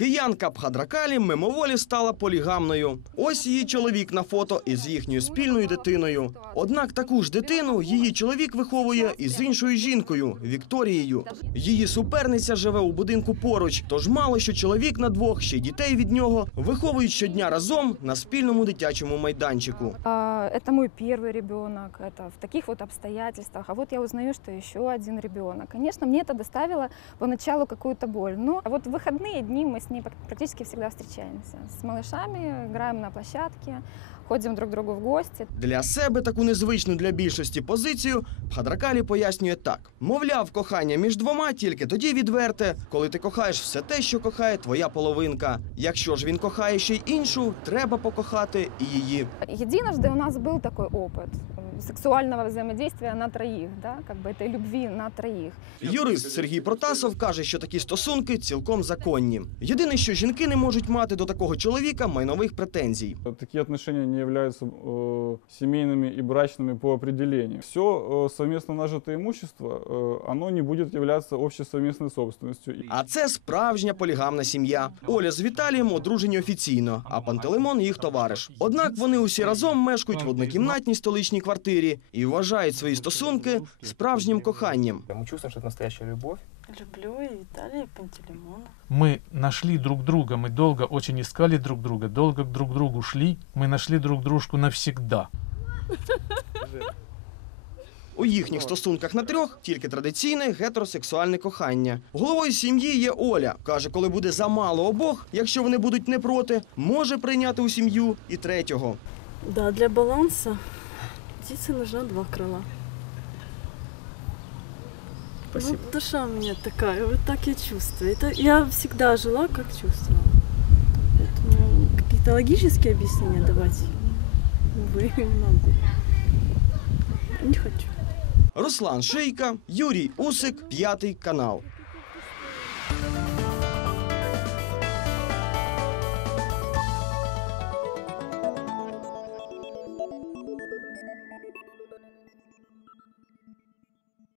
Киянка Бхадракалі мимоволі стала полігамною. Ось її чоловік на фото із їхньою спільною дитиною. Однак таку ж дитину її чоловік виховує із іншою жінкою Вікторією. Її суперниця живе у будинку поруч, тож мало що чоловік на двох, ще й дітей від нього виховують щодня разом на спільному дитячому майданчику. А, Это мой первый ребенок, это в таких вот обстоятельствах. А вот я узнаю, что еще один ребенок. Конечно, мне это доставило поначалу какую-то боль. Но вот в выходные дни мы с ней пр- практически всегда встречаемся. С малышами играем на площадке, ходим друг к другу в гости. Для себе таку незвичну для більшості позицію Бхадракалі пояснює так: мовляв, кохання між двома тільки тоді відверте, коли ти кохаєш все те, що кохає твоя половинка. Якщо ж він кохає ще й іншу, треба покохати і її. Единожды у нас был такой опыт э, сексуального взаимодействия на троих, да, как бы этой любви на троих. Юрист Сергій Протасов каже, що такі стосунки цілком законні. Єдине, що жінки не можуть мати до такого чоловіка майнових претензій. Такие отношения не являются э, семейными и брачными по определению. Все э, совместно нажитое имущество, э, оно не будет являться общей совместной собственностью. И- А це справжня полігамна сім'я. Оля з Віталієм одружені офіційно, а Пантелеймон їх товариш. Однак вони усі разом мешкають в однокімнатній столичній квартирі і вважають свої стосунки справжнім коханням. Мы чувствуем, что это настоящая любовь. Люблю и Виталия, и Пантелеймона. Мы нашли друг друга, мы долго очень искали друг друга, долго к друг другу шли, мы нашли друг дружку навсегда. У їхніх стосунках на трьох тільки традиційне гетеросексуальне кохання. Головою сім'ї є Оля. каже, коли буде замало обох, якщо вони будуть не проти, може прийняти у сім'ю і третього. Да, для баланса птице нужна два крыла. Спасибо. Ну, душа у меня такая, вот так я чувствую. Это я всегда жила, как чувствовала. Поэтому какие-то логические объяснения давать, увы, не могу. Не хочу. Руслан Шийка, Юрій Усик, п'ятий канал.